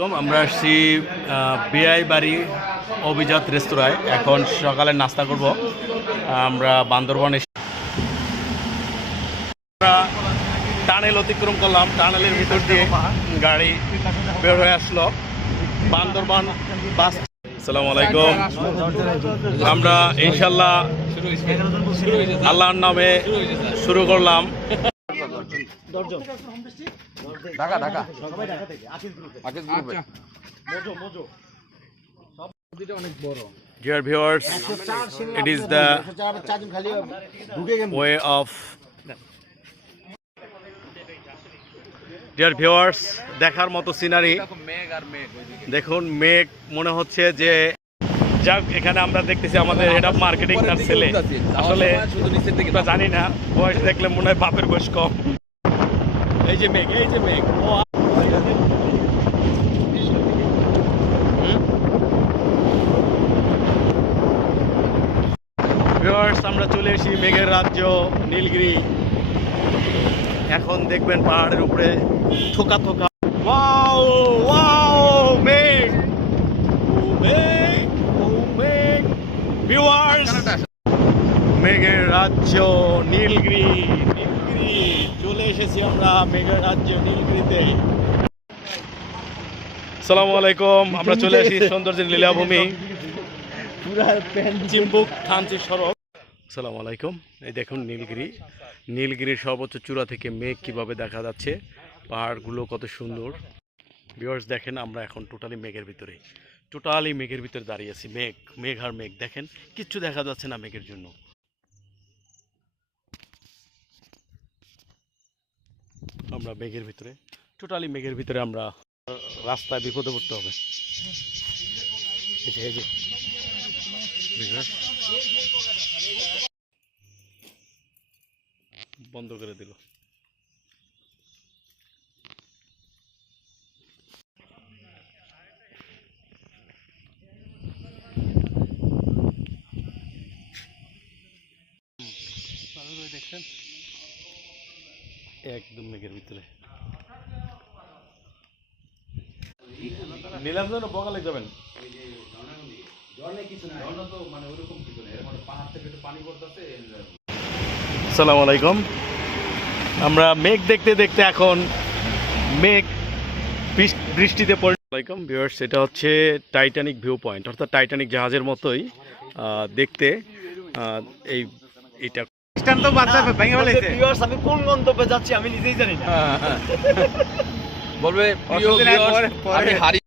আলাইকুম আমরা আসছি বিআই বাড়ি অভিজাত রেস্তোরাঁয়। এখন সকালে নাস্তা করব। আমরা বান্দরবন আমরা টানেল অতিক্রম করলাম। টানেলের ভিতর দিয়ে গাড়ি বের হয়ে আসলো। বান্দরবান বাস আসসালামু আলাইকুম আমরা ইনশাল্লাহ আল্লাহর নামে শুরু করলাম। ঢাকা ঢাকা। আকিস গ্রুপে। Dear viewers, it is the way of dear viewers দেখার মতো সিনারি দেখুন মেঘ মনে হচ্ছে যে যাক এখানে আমরা দেখতেছি আমাদের হেড অফ মার্কেটিং তার ছেলে। আসলে জানি না বয়স দেখলে মনে হয় বাপের বয়স কম। এই যে মেঘ এই যে মেঘ। ও আমরা চলে এসেছি মেঘের রাজ্য নীলগিরি। এখন দেখবেন পাহাড়ের উপরে থোকা থোকা। ওয়াও ওয়াও মেঘ। ও মেঘ। ও মেঘ ভিউয়ার্স মেঘের রাজ্য নীলগিরি নীলগিরি। এসেছি আমরা মেঘের রাজ্য নীলগিরিতে। সালামু আলাইকুম আমরা চলে এসেছি সৌন্দর্যের লীলাভূমি। চিম্বুক থানচি সড়ক। সালামু আলাইকুম এই দেখুন নীলগিরি। নীলগিরির সর্বোচ্চ চূড়া থেকে মেঘ কীভাবে দেখা যাচ্ছে পাহাড়গুলো কত সুন্দর। ভিউয়ার্স দেখেন আমরা এখন টোটালি মেঘের ভিতরে। টোটালি মেঘের ভিতরে দাঁড়িয়ে আছি মেঘ মেঘ আর মেঘ দেখেন কিচ্ছু দেখা যাচ্ছে না মেঘের জন্য। আমরা মেঘের ভিতরে টোটালি মেঘের ভিতরে আমরা রাস্তায় বিপদে পড়তে হবে। বন্ধ করে দিল। দেখছেন? একদম মেঘের ভিতরে। বগালে যাবেন? সালাম আলাইকুম। আমরা মেঘ দেখতে দেখতে এখন মেঘ বৃষ্টিতে পড়ে আলাইকুম এটা হচ্ছে টাইটানিক ভিউ পয়েন্ট, অর্থাৎ টাইটানিক জাহাজের মতোই দেখতে এই এটা আমি কোন গন্তব্যে যাচ্ছি আমি নিজেই জানি না। বলবে প্রিয় অসুবিধা নাই, viewers, পরে- পরে- আমি হারি